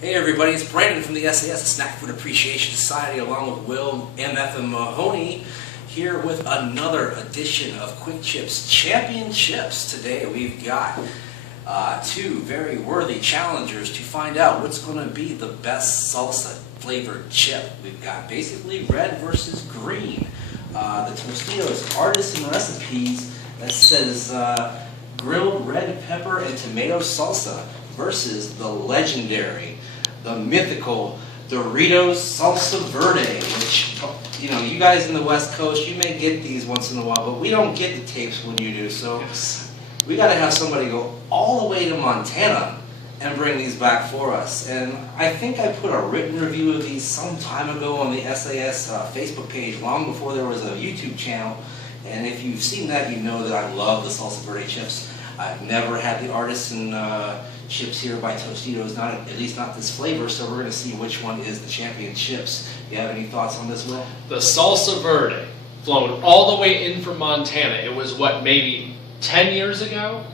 Hey everybody, it's Brandon from the sAs, the Snack Food Appreciation Society, along with Will, MF, and Mahoney, here with another edition of Quick Chips ChampionChips. Today we've got two very worthy challengers to find out what's going to be the best salsa flavored chip. We've got basically red versus green. The Tostitos Artisan recipes that says grilled red pepper and tomato salsa versus the legendary, the mythical Doritos Salsa Verde, which, you know, you guys in the West Coast, you may get these once in a while, but we don't get the tapes when you do, so we got to have somebody go all the way to Montana and bring these back for us. And I think I put a written review of these some time ago on the sAs Facebook page, long before there was a YouTube channel, and if you've seen that, you know that I love the Salsa Verde chips. I've never had the Artisan chips here by Tostitos, at least not this flavor, so we're going to see which one is the champion chips. You have any thoughts on this, Will? The Salsa Verde, flown all the way in from Montana. It was what, maybe 10 years ago?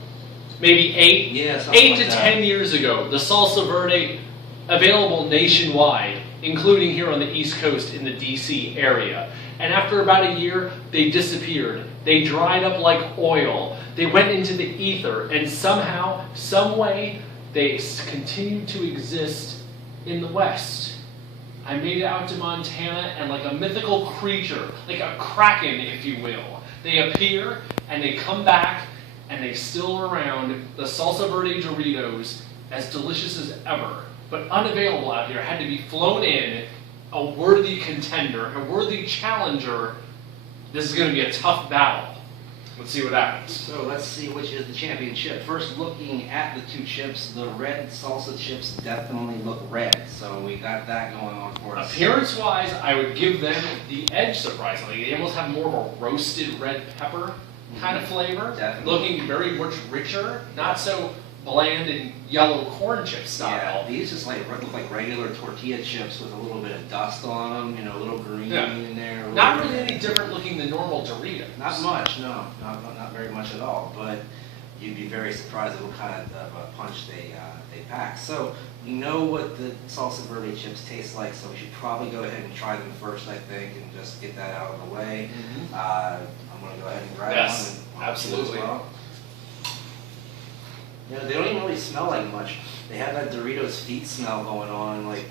Maybe 8? Yeah, 8 like to that. 10 years ago. The Salsa Verde, available nationwide, including here on the East Coast in the DC area. And after about a year, they disappeared. They dried up like oil. They went into the ether, and somehow, some way, they continued to exist in the West. I made it out to Montana, and like a mythical creature, like a kraken, if you will, they appear, and they come back, and they still are around. The Salsa Verde Doritos, as delicious as ever, but unavailable out here, had to be flown in. A worthy contender, a worthy challenger. This is going to be a tough battle. Let's see what happens. So let's see which is the champion chip. First, looking at the two chips, the red salsa chips definitely look red, so we got that going on for us. Appearance-wise, I would give them the edge, surprisingly. They almost have more of a roasted red pepper kind of flavor. Definitely. Looking very much richer, not so bland and yellow corn chip style. Yeah, these just look like regular tortilla chips with a little bit of dust on them, you know, a little green in there. Not really any different looking than normal Doritos. Not much, no, not very much at all. But you'd be very surprised at what kind of a punch they pack. So we know what the Salsa Verde chips taste like, so we should probably go ahead and try them first, I think, and just get that out of the way. I'm going to go ahead and grab one. And Absolutely. Yeah, they don't even really smell like much. They have that Doritos feet smell going on, like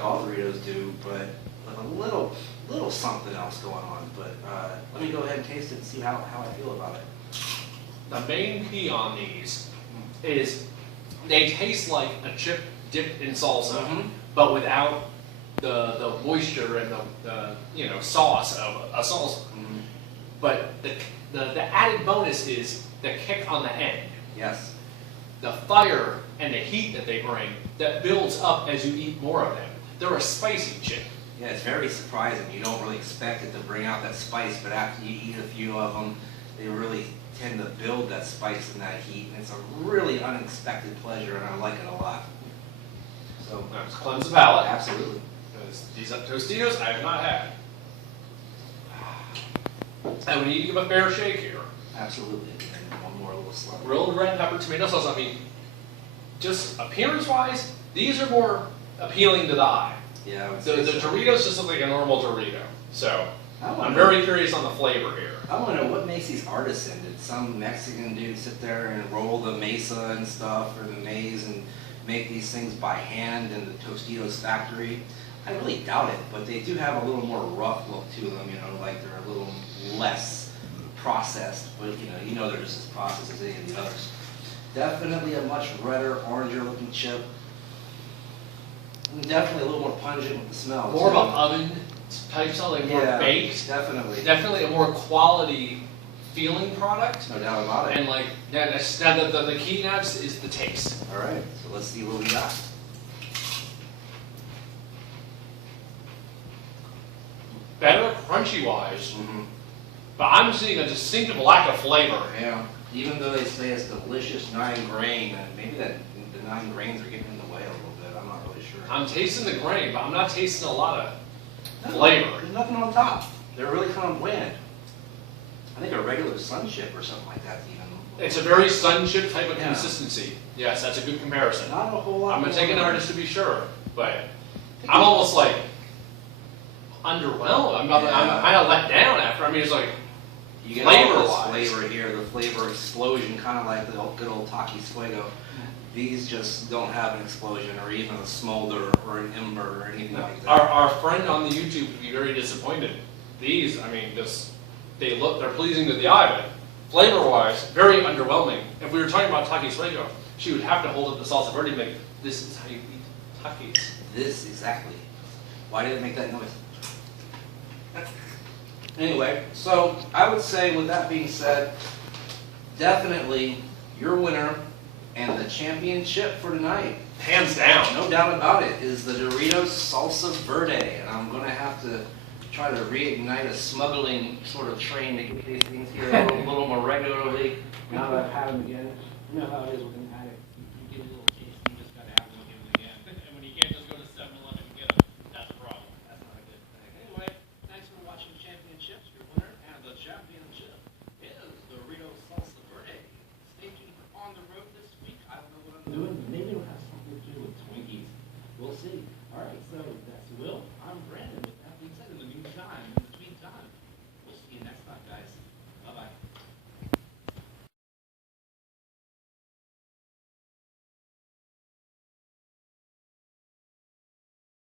all Doritos do, but with a little something else going on. But let me go ahead and taste it and see how I feel about it. The main key on these is they taste like a chip dipped in salsa, but without the moisture and the sauce of a salsa. But the added bonus is the kick on the end. Yes. The fire and the heat that they bring that builds up as you eat more of them. They're a spicy chip. Yeah, it's very surprising. You don't really expect it to bring out that spice, but after you eat a few of them, they really tend to build that spice and that heat, and it's a really unexpected pleasure, and I like it a lot. So Let's cleanse the palate. Absolutely. Because these Tostitos I have not had. And we need to give a fair shake here. Absolutely. And one more little slug. Grilled red pepper tomato sauce. I mean, just appearance-wise, these are more appealing to the eye. Yeah, I would The say so. Doritos just look like a normal Dorito. So I'm I'm very curious on the flavor here. I want to know what makes these Artisan. Did some Mexican dude sit there and roll the mesa and stuff, or the maize, and make these things by hand in the Tostitos factory? I really doubt it, but they do have a little more rough look to them, like they're a little less processed, but you know they're just as processed as any of the others. Definitely a much redder, oranger looking chip. And definitely a little more pungent with the smell. More of too. an oven type style, like more baked. Definitely. Definitely a more quality feeling product. No doubt about it. And like, the key now is the taste. All right, so let's see what we got. Better crunchy wise, but I'm seeing a distinctive lack of flavor. Yeah, even though they say it's delicious 9 grain, maybe the 9 grains are getting in the way a little bit. I'm not really sure. I'm tasting the grain, but I'm not tasting a lot of flavor. There's nothing on top. They're really kind of bland. I think a regular regular sun chip or something like that even. It's a very sun chip type of Yeah. consistency. Yes, that's a good comparison. Not a whole lot. I'm gonna more take a than number that. just to be sure, but I'm almost like underwhelmed. I'm kind of let down after. I mean, it's like You get all this flavor-wise. flavor here, the flavor explosion, kind of like the good old Takis Fuego. These just don't have an explosion or even a smolder or an ember or anything like that. Our friend on the YouTube would be very disappointed. These, I mean, they're pleasing to the eye, but flavor-wise, very underwhelming. If we were talking about Takis Fuego, she would have to hold up the salsa verde and be like, this is how you eat Takis. This, exactly. Why did it make that noise? Anyway, so I would say with that being said, definitely your winner and the champion chip for tonight, Hands down. no doubt about it, is the Doritos Salsa Verde. And I'm going to have to try to reignite a smuggling sort of train to get these things here a little more regularly now that I've had them again. You know how it is with an addict. You get a little taste, you just got to have them again and again. And when you can't just go to 7-Eleven and get them, that's a problem. That's not a good thing. Anyway, thanks for watching ChampionChips. Your winner and the champion chip is the Doritos Salsa Verde. Stay tuned for On the Road this week. I don't know what I'm doing, but maybe it'll have something to do with Twinkies. We'll see. All right, so